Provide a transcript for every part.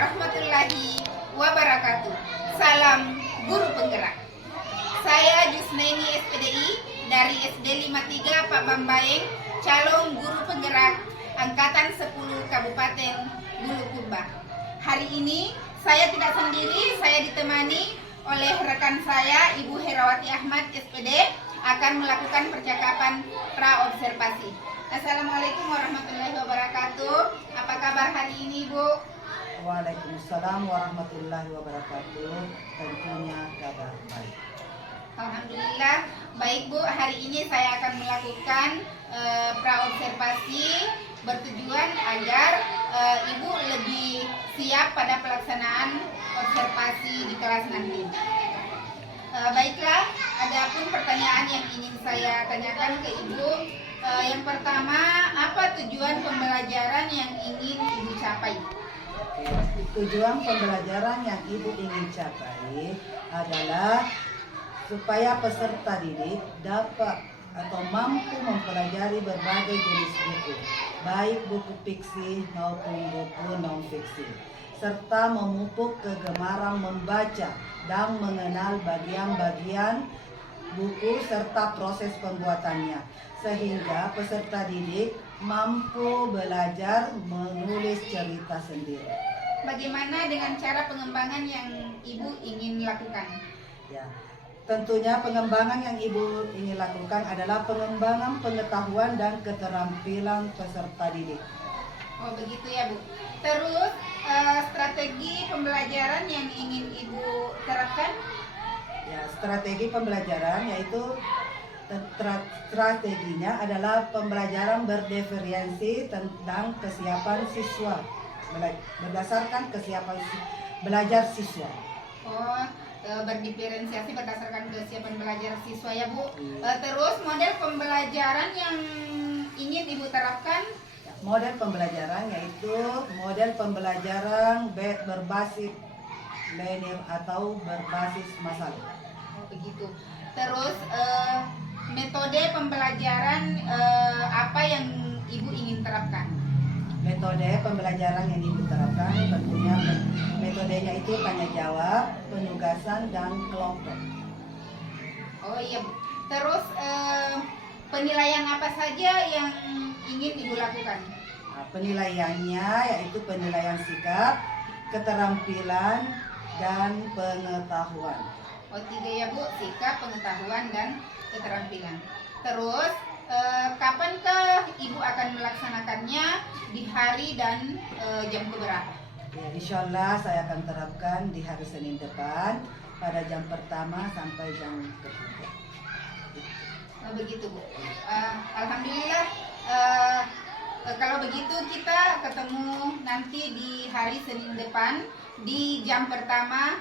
warahmatullahi wabarakatuh. Salam guru penggerak. Saya Jusneni SPDI dari SD 53 Pak Bambaeng, calon guru penggerak angkatan 10 Kabupaten Bulukumba. Hari ini saya tidak sendiri, saya ditemani oleh rekan saya Ibu Herawati Ahmad SPD akan melakukan percakapan pra-observasi. Assalamualaikum warahmatullahi wabarakatuh. Apa kabar hari ini, Bu? Waalaikumsalam warahmatullahi wabarakatuh. Tentunya kabar baik. Alhamdulillah baik, Bu. Hari ini saya akan melakukan pra-observasi bertujuan agar Ibu lebih siap pada pelaksanaan observasi di kelas nanti. Baiklah, ada pun pertanyaan yang ingin saya tanyakan ke Ibu. Yang pertama, apa tujuan pembelajaran yang ingin Ibu capai? Tujuan pembelajaran yang Ibu ingin capai adalah supaya peserta didik dapat atau mampu mempelajari berbagai jenis buku, baik buku fiksi maupun buku non-fiksi, serta memupuk kegemaran membaca dan mengenal bagian-bagian buku serta proses pembuatannya, sehingga peserta didik mampu belajar menulis cerita sendiri. Bagaimana dengan cara pengembangan yang Ibu ingin lakukan? Ya, tentunya pengembangan yang Ibu ingin lakukan adalah pengembangan pengetahuan dan keterampilan peserta didik. Oh begitu ya, Bu. Terus strategi pembelajaran yang ingin Ibu terapkan? Ya, strategi pembelajaran yaitu strateginya adalah pembelajaran berdiferensi tentang kesiapan siswa berdasarkan kesiapan belajar siswa. Oh, berdiferensiasi berdasarkan kesiapan belajar siswa ya, Bu. Terus model pembelajaran yang ingin Ibu terapkan? Model pembelajaran yaitu model pembelajaran berbasis linear atau berbasis masalah. Oh begitu. Terus metode pembelajaran apa yang Ibu ingin terapkan? Metode pembelajaran yang Ibu terapkan tentunya metodenya itu tanya jawab, penugasan, dan kelompok. Oh iya, Bu. Terus penilaian apa saja yang ingin Ibu lakukan? Nah, penilaiannya yaitu penilaian sikap, keterampilan, dan pengetahuan. Oh tiga ya, Bu, sikap, pengetahuan, dan keterampilan. Terus kapankah Ibu akan melaksanakannya, di hari dan jam keberapa? Ya, insya Allah saya akan terapkan di hari Senin depan pada jam pertama sampai jam ketiga. Oh, begitu, Bu. Alhamdulillah. Kalau begitu kita ketemu nanti di hari Senin depan di jam pertama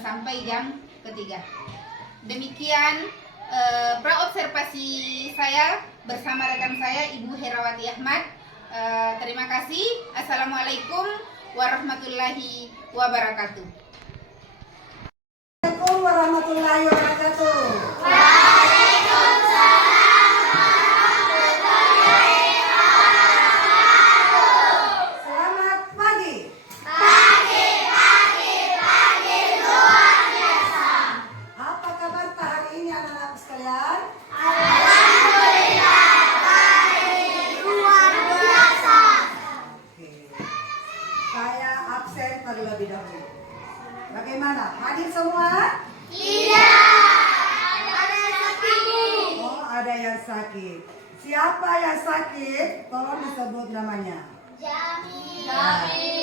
sampai jam ketiga. Demikian pra-observasi saya bersama rekan saya Ibu Herawati Ahmad. Terima kasih. Assalamualaikum warahmatullahi wabarakatuh. Assalamualaikum warahmatullahi wabarakatuh. Selamat pagi. Apa kabar hari ini anak-anak sekalian? Saya absen terlebih dahulu. Bagaimana? Hadir semua? Oh, ada yang sakit. Siapa yang sakit? Tolong disebut namanya.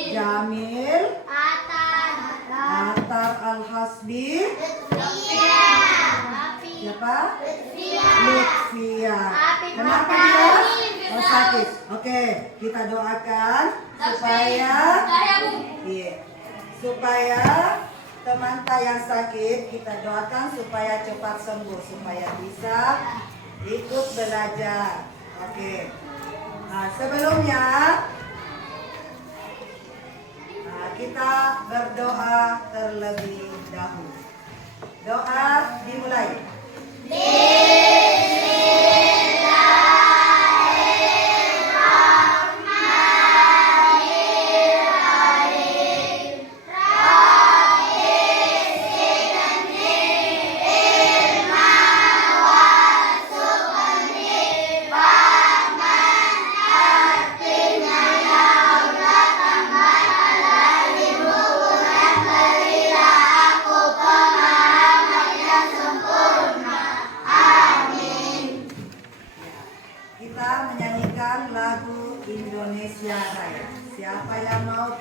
Jamil. Atar Al-Hasbi. Siapa? Lutfia. Kenapa dia? Oh, sakit. Oke, kita doakan supaya teman yang sakit, kita doakan supaya cepat sembuh, supaya bisa ikut belajar. Oke. Nah, sebelumnya kita berdoa terlebih dahulu. Doa dimulai.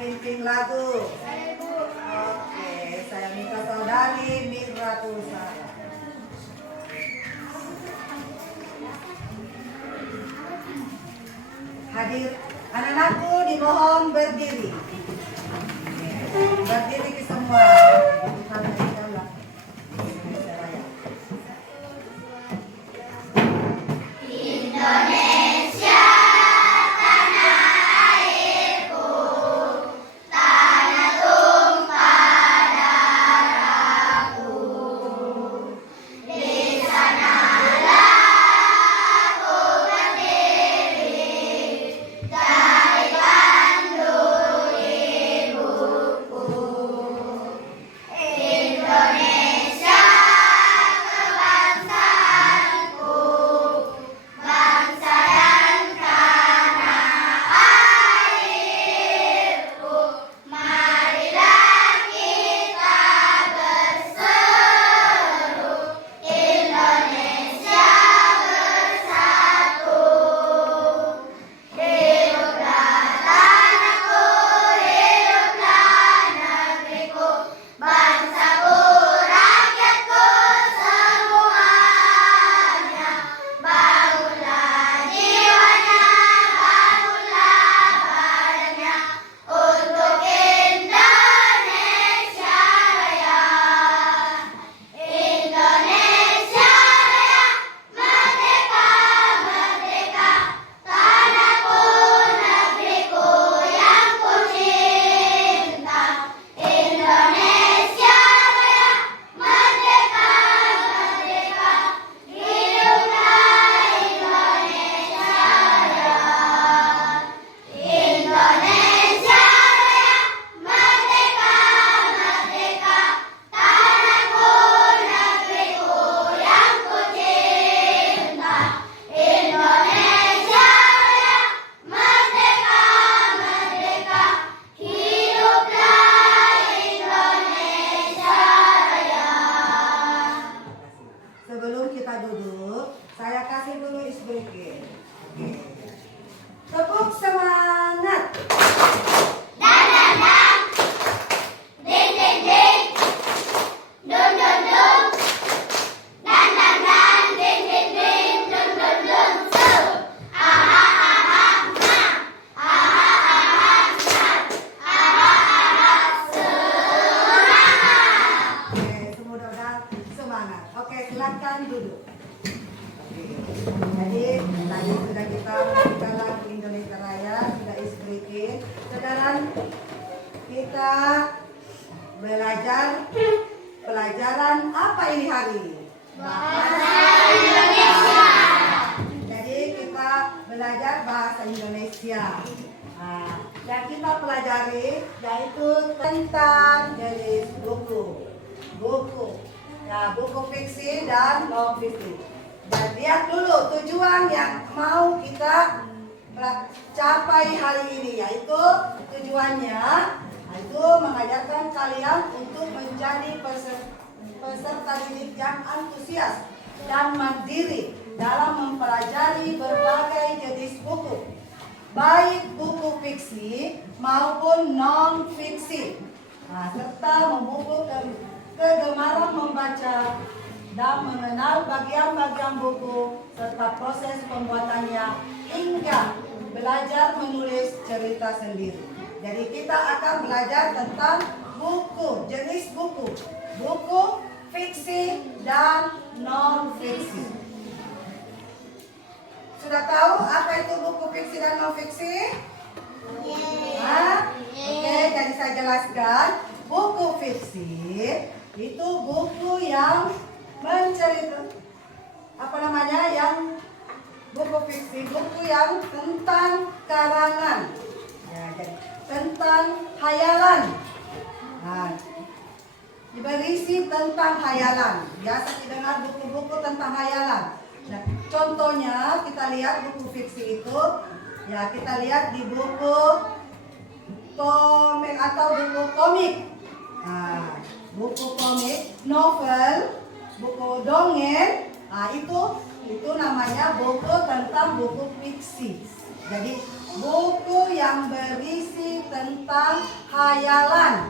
Pinting lagu. Oke, saya minta saudari Mira Tusara. Hadir anak-anakku dimohon berdiri. Berdiri ke semua. Sebelum kita duduk, saya kasih dulu icebreaker. Tepuk semangat. Dan dan dan, ding ding ding, dun dun dun, dan dan dan, ding ding ding, dun dun dun, so. Aha aha snap, aha aha snap, aha aha semangat. Oke, semudah-mudahan semangat. Oke, silakan duduk. Jadi tadi sudah kita menyanyikan lagu Indonesia Raya, sudah icebreaker. Sekarang kita belajar pelajaran apa ini hari? Bahasa Indonesia. Jadi kita belajar bahasa Indonesia. Nah, yang kita pelajari yaitu tentang jenis buku. Ya, buku fiksi dan non fiksi. Dan lihat dulu tujuan yang mau kita capai hari ini, yaitu tujuannya yaitu mengajarkan kalian untuk menjadi peserta didik yang antusias dan mandiri dalam mempelajari berbagai jenis buku, baik buku fiksi maupun non fiksi, serta memupuk kegemaran membaca dan mengenal bagian-bagian buku serta proses pembuatannya hingga belajar menulis cerita sendiri. Jadi kita akan belajar tentang buku, jenis buku fiksi dan non fiksi. Sudah tahu apa itu buku fiksi dan non fiksi? Oke, jadi saya jelaskan. Buku fiksi itu buku yang menceritakan buku fiksi, buku yang tentang karangan, ya, jadi tentang hayalan. Berisi tentang hayalan. Biasa didengar buku-buku tentang hayalan. Nah, contohnya kita lihat buku fiksi itu, ya kita lihat di buku komik atau buku komik. Buku komik, novel, buku dongeng, itu namanya buku tentang buku fiksi. Jadi buku yang berisi tentang hayalan,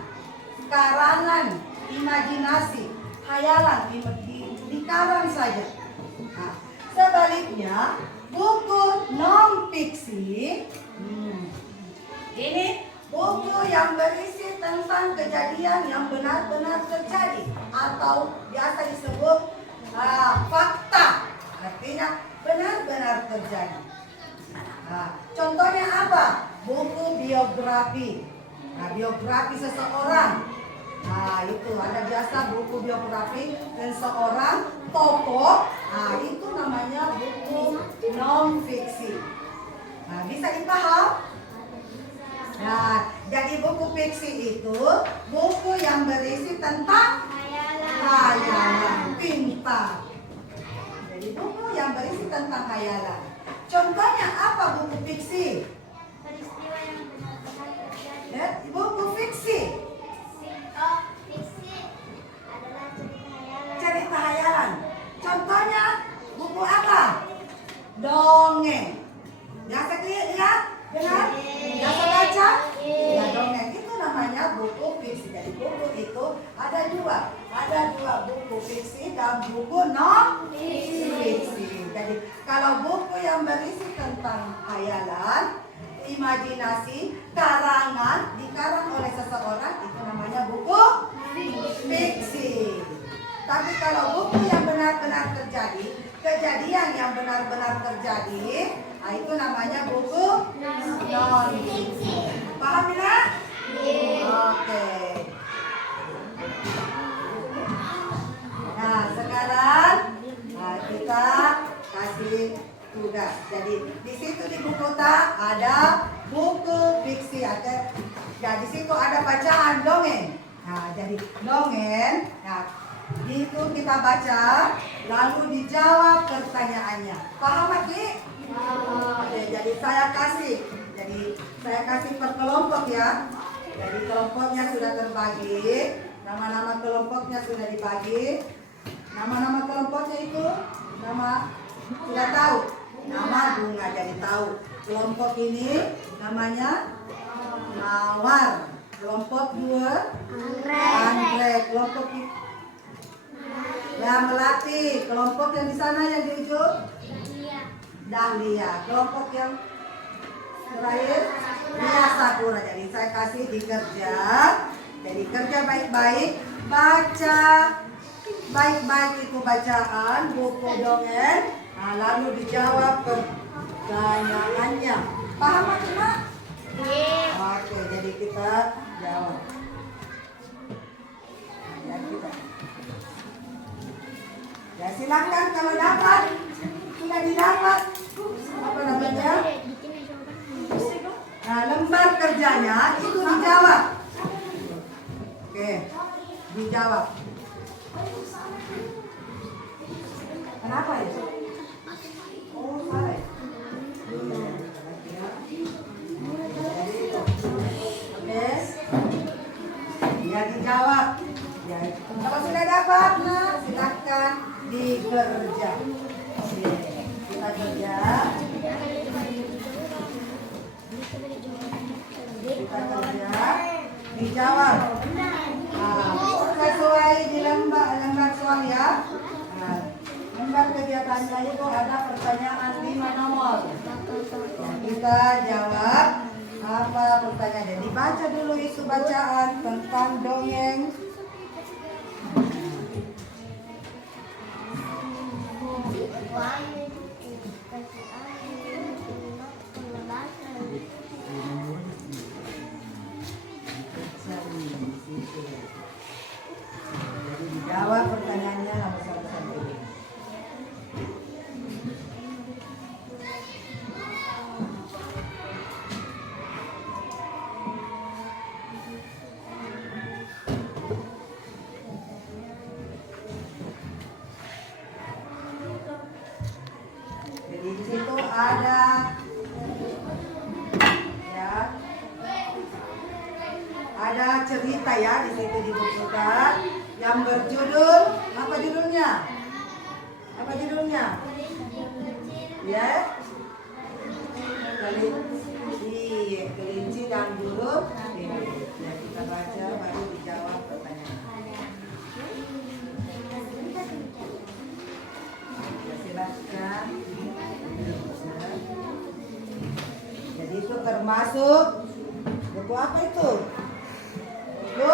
karangan, imajinasi. Hayalan dikarang saja. Nah, sebaliknya buku non fiksi ini buku yang berisi tentang kejadian yang benar-benar terjadi atau biasa disebut fakta, artinya benar-benar terjadi. Nah, contohnya apa? Buku biografi. Nah, biografi seseorang. Nah, itu ada biasa buku biografi dan seorang tokoh. Nah, itu namanya buku non fiksi. Nah, bisa dipaham? Nah, jadi buku fiksi itu buku yang berisi tentang hayalan, pintar. Jadi buku yang berisi tentang hayalan. Contohnya apa buku fiksi? Peristiwa yang benar-benar terjadi. Ya, buku fiksi. Fiksi adalah cerita hayalan. Cerita hayalan. Contohnya buku apa? Dongeng. Biasa lihat? Dengar? Biasa baca? Ya, dongeng itu namanya buku fiksi. Jadi buku itu ada dua buku fiksi dan buku non fiksi. Jadi kalau buku yang berisi tentang hayalan, imajinasi, karangan, dikarang oleh seseorang, itu namanya buku fiksi. Tapi kalau buku yang benar-benar terjadi, kejadian yang benar-benar terjadi, nah itu namanya buku non fiksi. Paham ya? Oke. Nah, sekarang kita kasih tugas. Jadi di situ di buku tak ada buku fiksi, ada. Ya, di situ ada bacaan dongeng. Nah, jadi dongeng. Nah, itu kita baca, lalu dijawab pertanyaannya. Paham, Maki? Oke, jadi saya kasih per kelompok ya. Jadi kelompoknya sudah terbagi, nama-nama kelompoknya sudah dibagi. Nama-nama kelompoknya itu sudah tahu. Nama bunga, jadi tahu. Kelompok ini namanya Mawar. Kelompok 2 Anggrek. Kelompok ya Melati. Kelompok yang di sana yang di hijau Dahlia. Kelompok yang terakhir Ria Sakura. Jadi saya kasih di kerja. Jadi kerja baik-baik, baca baik-baik itu bacaan buku dongeng. Nah, lalu dijawab pertanyaannya. Paham Mak? Oke, jadi kita jawab. Ya silakan kalau dapat, sudah didapat. Apa namanya? Nah, lembar kerjanya itu dijawab. Oke, dijawab. Kenapa ya? Oh, salah. Oke. Ya dijawab. Ya, kalau sudah dapat, nah silakan dikerja. Oke, kita kerja. Kita kerja. Dijawab. Sesuai di lembar soal ya. Nah, lembar kegiatannya itu ada pertanyaan 5 nomor. Kita jawab apa pertanyaannya. Dibaca dulu itu bacaan tentang dongeng. Jadi dijawab pertanyaannya nomor 1. Jadi di situ ada ya, ada cerita ya di situ dibukukan yang berjudul apa judulnya? Apa judulnya? Ya. Jadi kelinci dan burung bebek. Ya, kita baca baru dijawab pertanyaan. Ya, silakan. Jadi itu termasuk buku apa itu? Buku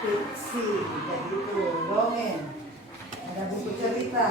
fiksi. Jadi itu dongeng. Ada buku cerita.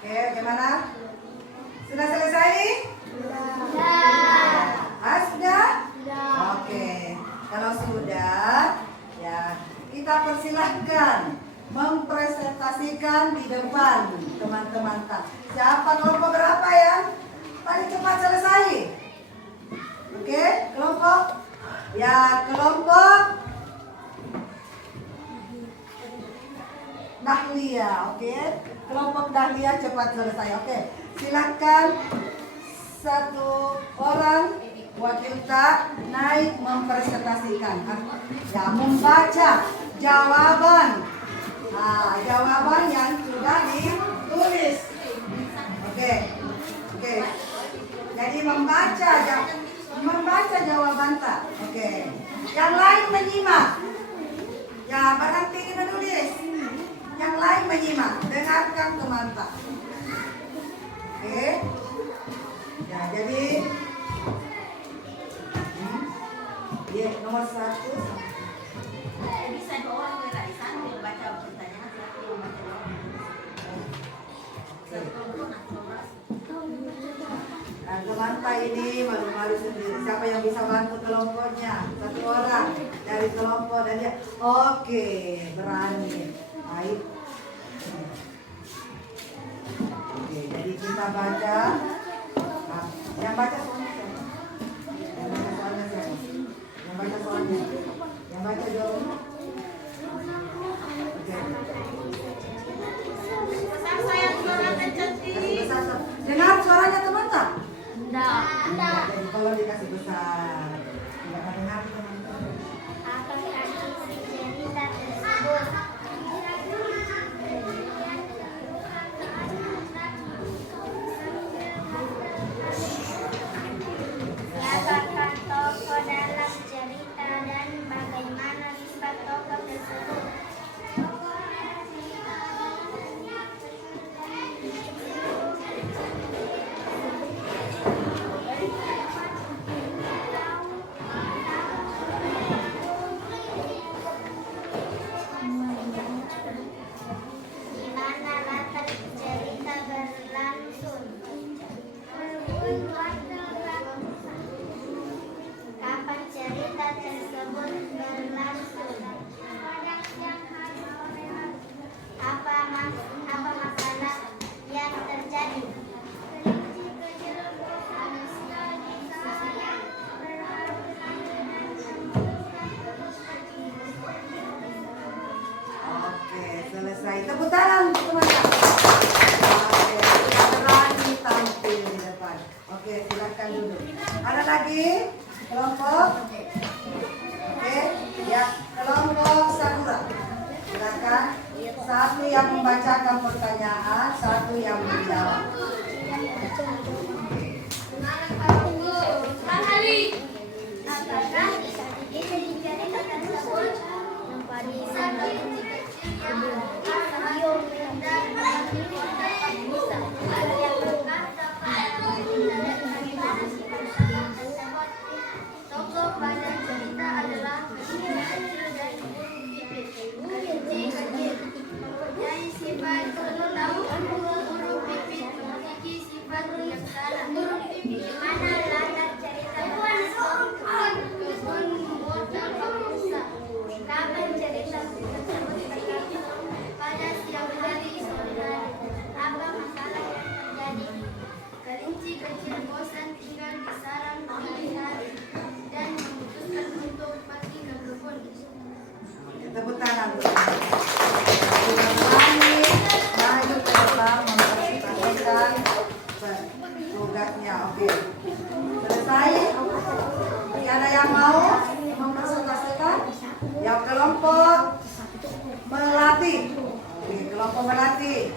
Oke, bagaimana? Sudah selesai? Sudah? Oke, kalau sudah, ya kita persilahkan mempresentasikan di depan teman-teman. Siapa kelompok berapa yang paling cepat selesai? Oke, kelompok? Ya, kelompok Dahlia, oke? Kelompok Dahlia cepat selesai, oke? Silakan satu orang wakil tak naik mempresentasikan, ya membaca jawaban, jawaban yang sudah ditulis, oke? Jadi membaca jawaban tak, oke? Yang lain menyimak, ya berhenti menulis. Yang lain menyimak, dengarkan teman-teman. Oke. Ya, jadi nomor 1. Bisa dua orang berlari sambil baca pertanyaan satu yang baca Nah, teman-teman ini malu-malu sendiri. Siapa yang bisa bantu kelompoknya? Satu orang dari kelompok dan dia. Oke, berani. Baik. Oke, jadi kita baca. Nah, yang baca soalnya siapa? Yang baca soalnya. Yang baca jawabannya. Oke. besar sayang suaranya cantik. Dengar suaranya teman-teman? Enggak. Jadi kalau dikasih besar, tidak akan dengar teman-teman. Apa arti cerita tersebut? Siapakah tokoh dalam cerita dan bagaimana sifat tokoh tersebut? Di mana latar cerita berlangsung? Kapan cerita tersebut berlangsung? Apa masalah yang terjadi? Oke, selesai. Tepuk tangan teman-teman. Oke, sudah berani tampil di depan. Oke, silakan duduk. Ada lagi kelompok? Oke, ya kelompok Sakura. Silakan. Satu yang membacakan pertanyaan, satu yang menjawab. Apakah isi cerita tersebut bisa mau mempresentasikan? Yang kelompok melati. Oke, kelompok melati.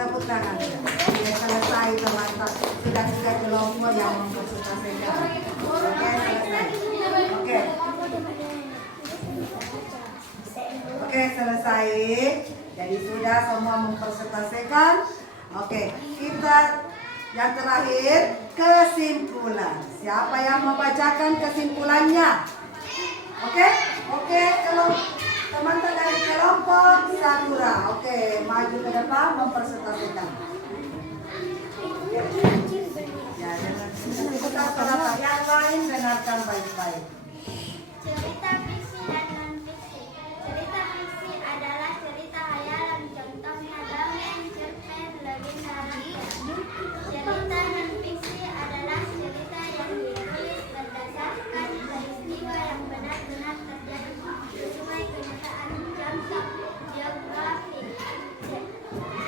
Tepuk tangan ya. Sudah selesai teman-teman. Sudah tiga kelompok yang mempresentasikan. Oke, selesai. Oke. Oke, selesai. Jadi sudah semua mempresentasikan. Oke, kita yang terakhir kesimpulan. Siapa yang membacakan kesimpulannya? Oke, oke, kalau teman-teman dari kelompok Sakura, oke, maju ke depan mempresentasikan. Ya, kita salah yang lain dengarkan baik-baik. Cerita fiksi dan non-fiksi. Cerita fiksi adalah cerita hayalan, contohnya dongeng, cerpen, legendaris. Cerita non-fiksi adalah cerita yang ditulis berdasarkan peristiwa yang benar-benar terjadi sesuai kenyataan. Contoh, biografi.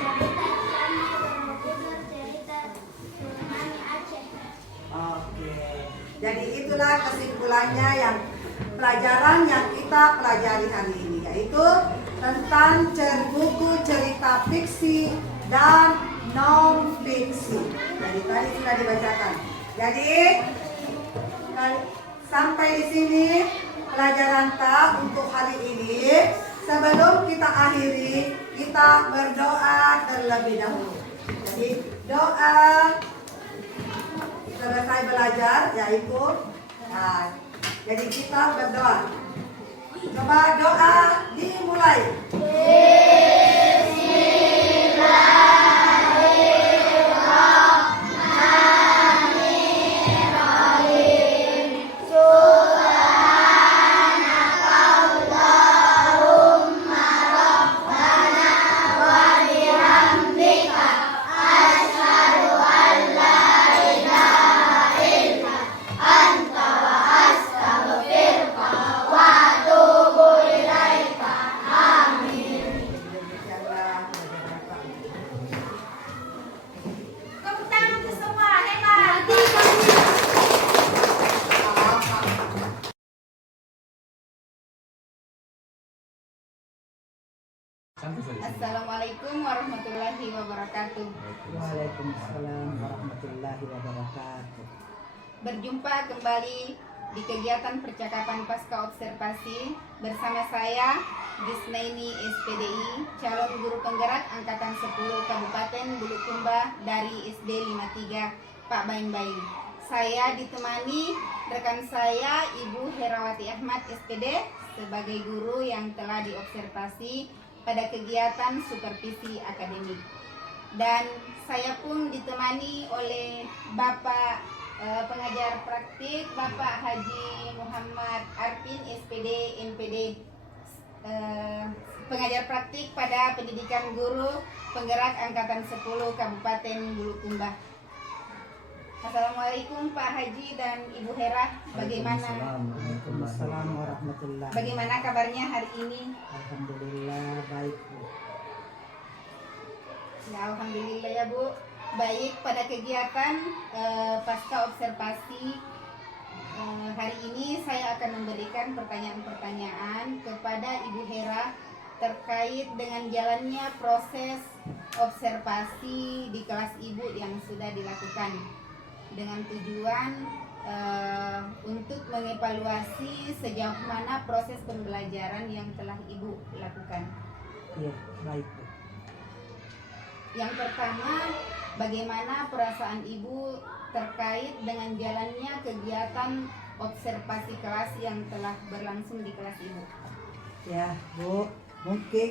Cerita Islamnya berjudul cerita tsunami Aceh. Oke, jadi itulah kesimpulannya yang pelajaran yang kita pelajari hari ini, yaitu tentang buku cerita fiksi dan non fiksi. Jadi tadi sudah dibacakan. Jadi sampai di sini pelajaran kita untuk hari ini. Sebelum kita akhiri, kita berdoa terlebih dahulu. Jadi doa selesai belajar, yaitu jadi kita berdoa. Coba doa dimulai. Tepuk tangan untuk semua, hebat. Assalamualaikum warahmatullahi wabarakatuh. Waalaikumsalam warahmatullahi wabarakatuh. Berjumpa kembali di kegiatan percakapan pasca observasi bersama saya Gisnaini SPDI, calon guru penggerak angkatan 10 Kabupaten Bulukumba dari SD 53 Pak Baing-Baing. Saya ditemani rekan saya Ibu Herawati Ahmad SPD sebagai guru yang telah diobservasi pada kegiatan supervisi akademik. Dan saya pun ditemani oleh Bapak pengajar praktik Bapak Haji Muhammad Arfin SPD MPD, pengajar praktik pada pendidikan guru penggerak angkatan 10 Kabupaten Bulukumba. Assalamualaikum Pak Haji dan Ibu Hera, Waalaikumsalam warahmatullahi. bagaimana kabarnya hari ini? Alhamdulillah baik, Bu. Ya, alhamdulillah ya Bu. Baik, pada kegiatan pasca observasi hari ini saya akan memberikan pertanyaan-pertanyaan kepada Ibu Hera terkait dengan jalannya proses observasi di kelas ibu yang sudah dilakukan dengan tujuan untuk mengevaluasi sejauh mana proses pembelajaran yang telah ibu lakukan. Iya, baik Bu. Yang pertama, bagaimana perasaan ibu terkait dengan jalannya kegiatan observasi kelas yang telah berlangsung di kelas ibu? Ya Bu, mungkin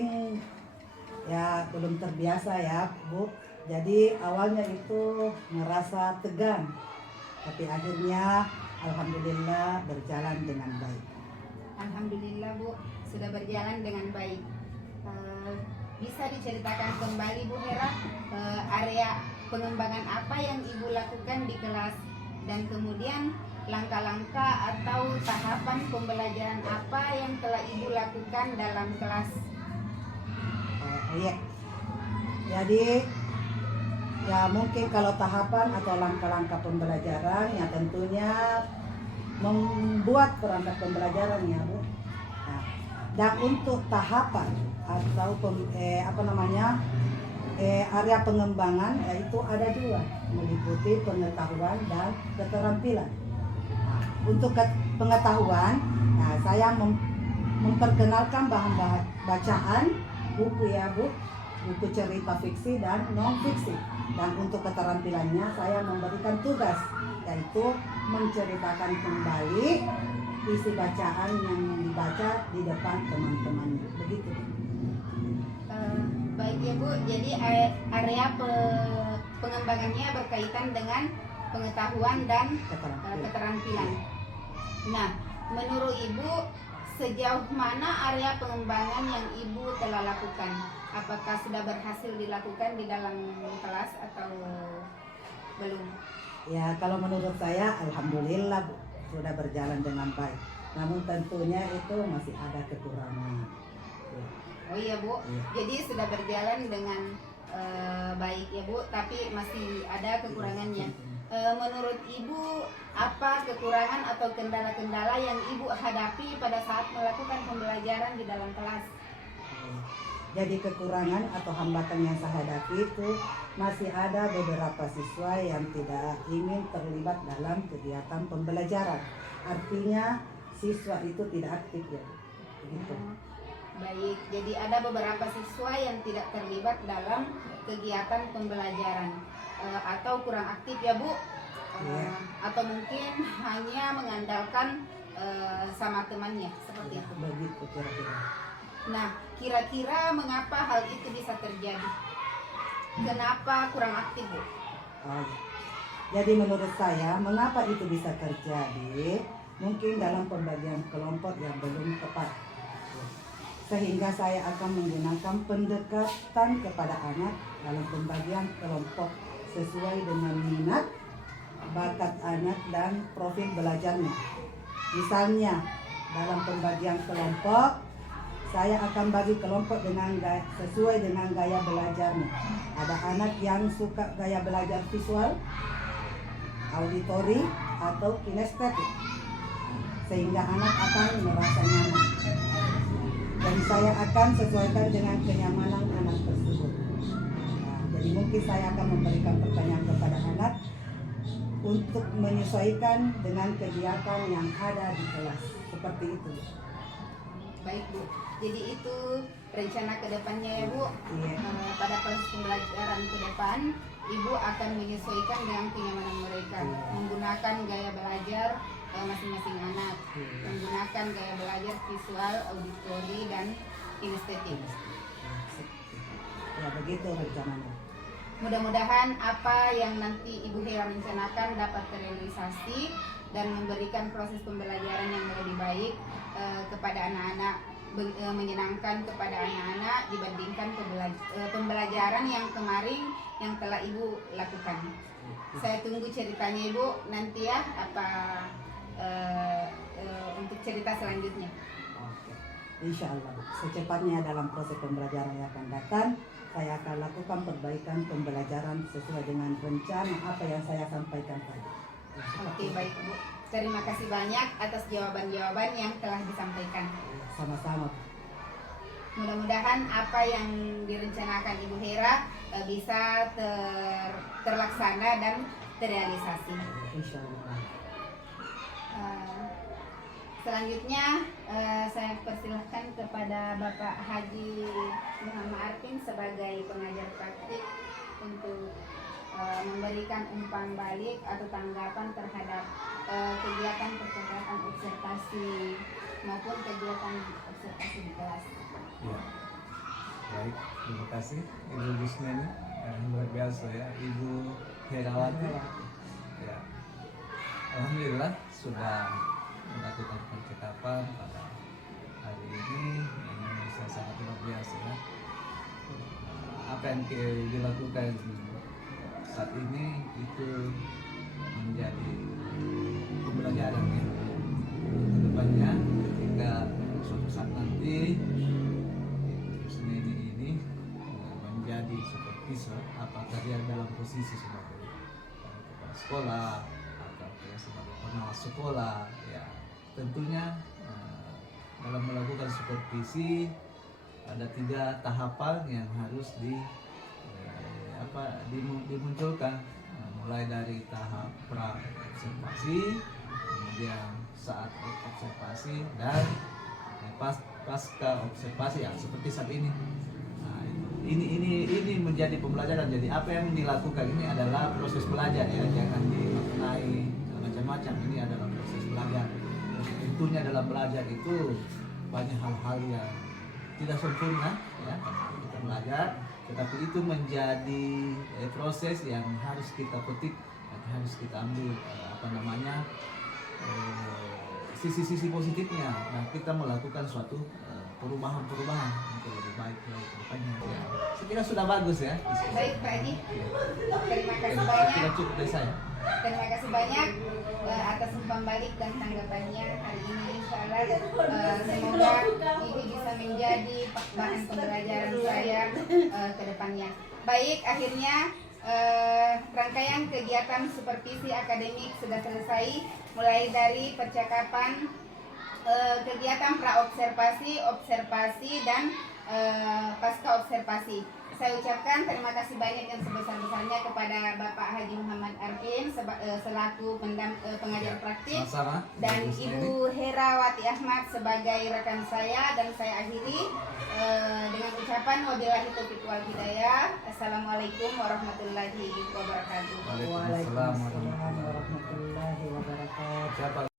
ya belum terbiasa ya Bu. Jadi awalnya itu merasa tegang, tapi akhirnya alhamdulillah berjalan dengan baik. Alhamdulillah Bu, sudah berjalan dengan baik. Bisa diceritakan kembali Bu Hera area pengembangan apa yang ibu lakukan di kelas, dan kemudian langkah-langkah atau tahapan pembelajaran apa yang telah ibu lakukan dalam kelas? Iya. Jadi ya mungkin kalau tahapan atau langkah-langkah pembelajaran ya tentunya membuat perangkat pembelajaran ya Bu. Nah, dan untuk tahapan atau area pengembangan yaitu ada dua, meliputi pengetahuan dan keterampilan. Nah, untuk pengetahuan, nah, saya memperkenalkan bahan bacaan buku ya Bu, buku cerita fiksi dan non fiksi. Dan untuk keterampilannya saya memberikan tugas, yaitu menceritakan kembali isi bacaan yang dibaca di depan teman-temannya. Begitu. Baik ya Bu, jadi area pengembangannya berkaitan dengan pengetahuan dan keterampilan. Nah, menurut Ibu sejauh mana area pengembangan yang Ibu telah lakukan? Apakah sudah berhasil dilakukan di dalam kelas atau belum? Ya, kalau menurut saya alhamdulillah Bu, sudah berjalan dengan baik. Namun tentunya itu masih ada kekurangan. Ya. Oh iya Bu, Iya. jadi sudah berjalan dengan baik ya Bu, tapi masih ada kekurangannya. Menurut Ibu, apa kekurangan atau kendala-kendala yang Ibu hadapi pada saat melakukan pembelajaran di dalam kelas? Jadi kekurangan atau hambatan yang saya hadapi itu masih ada beberapa siswa yang tidak ingin terlibat dalam kegiatan pembelajaran. Artinya siswa itu tidak aktif ya. Begitu. Baik, jadi ada beberapa siswa yang tidak terlibat dalam kegiatan pembelajaran atau kurang aktif ya Bu. Iya. Atau mungkin hanya mengandalkan sama temannya seperti itu. Begitu kira-kira. Nah, kira-kira mengapa hal itu bisa terjadi? Kenapa kurang aktif Bu? Oh, iya. Jadi menurut saya mengapa itu bisa terjadi? Mungkin dalam pembagian kelompok yang belum tepat. Sehingga saya akan menggunakan pendekatan kepada anak dalam pembagian kelompok sesuai dengan minat, bakat anak dan profil belajarnya. Misalnya dalam pembagian kelompok, saya akan bagi kelompok sesuai dengan gaya belajarnya. Ada anak yang suka gaya belajar visual, auditori, atau kinestetik, sehingga anak akan merasa nyaman. Dan saya akan sesuaikan dengan kenyamanan anak tersebut. Nah, jadi mungkin saya akan memberikan pertanyaan kepada anak untuk menyesuaikan dengan kegiatan yang ada di kelas. Seperti itu. Baik Bu, jadi itu rencana kedepannya ya Bu. Iya. Pada proses pembelajaran ke depan, Ibu akan menyesuaikan dengan kenyamanan mereka, menggunakan gaya belajar masing-masing anak, menggunakan gaya belajar visual, auditori, dan kinestetik. Ya begitu rencananya. Mudah-mudahan apa yang nanti Ibu Hera rencanakan dapat terrealisasi dan memberikan proses pembelajaran yang lebih baik kepada anak-anak, menyenangkan kepada anak-anak dibandingkan pembelajaran yang kemarin yang telah Ibu lakukan. Saya tunggu ceritanya Ibu nanti ya, untuk cerita selanjutnya. Oke. Insya Allah secepatnya dalam proses pembelajaran yang akan datang, saya akan lakukan perbaikan pembelajaran sesuai dengan rencana apa yang saya sampaikan tadi. Oke, baik Bu. Terima kasih banyak atas jawaban-jawaban yang telah disampaikan. Sama-sama. Mudah-mudahan apa yang direncanakan Ibu Hera bisa terlaksana dan terrealisasi. Selanjutnya saya persilahkan kepada Bapak Haji Muhammad Arfin sebagai pengajar praktik untuk memberikan umpan balik atau tanggapan terhadap kegiatan percakapan observasi maupun kegiatan observasi di kelas. Ya, baik, terima kasih Ibu Gusneni, luar biasa ya, Ibu Herawati. Ya, alhamdulillah sudah melakukan percakapan pada hari ini, saya sangat luar biasa ya. Apa yang dilakukan saat ini itu menjadi pembelajaran ya. Kedepannya ketika suatu saat nanti ini menjadi seperti apakah dia dalam posisi sebagai kepala sekolah atau dia sebagai pengawas sekolah ya, tentunya dalam melakukan supervisi ada 3 tahapan yang harus dimunculkan, mulai dari tahap pra observasi, kemudian saat observasi, dan pasca observasi ya seperti saat ini. Nah, ini menjadi pembelajaran. Jadi apa yang dilakukan ini adalah proses belajar ya, jangan dimaknai macam-macam. Ini adalah proses belajar. Tentunya dalam belajar itu banyak hal-hal yang tidak sempurna ya, kita belajar, tetapi itu menjadi proses yang harus kita petik, harus kita ambil sisi-sisi positifnya. Nah, kita melakukan suatu perubahan untuk lebih baik ke depannya. Ya, saya kira sudah bagus ya. Baik Pak Haji, terima kasih Saya banyak. kira cukup dari saya. Terima kasih banyak atas umpan balik dan tanggapannya hari ini. Insyaallah semoga ini bisa menjadi bahan pembelajaran saya ke depannya. Baik, akhirnya rangkaian kegiatan supervisi akademik sudah selesai, mulai dari percakapan, kegiatan praobservasi, observasi, dan pasca observasi. Saya ucapkan terima kasih banyak yang sebesar-besarnya kepada Bapak Haji Muhammad Arfin selaku pengajar praktik, Sama-sama. dan Ibu Herawati Ahmad sebagai rekan saya, dan saya akhiri dengan ucapan wabillahi taufiq wal hidayah. Assalamualaikum warahmatullahi wabarakatuh. Waalaikumsalam warahmatullahi warahmatullahi wabarakatuh. wabarakatuh.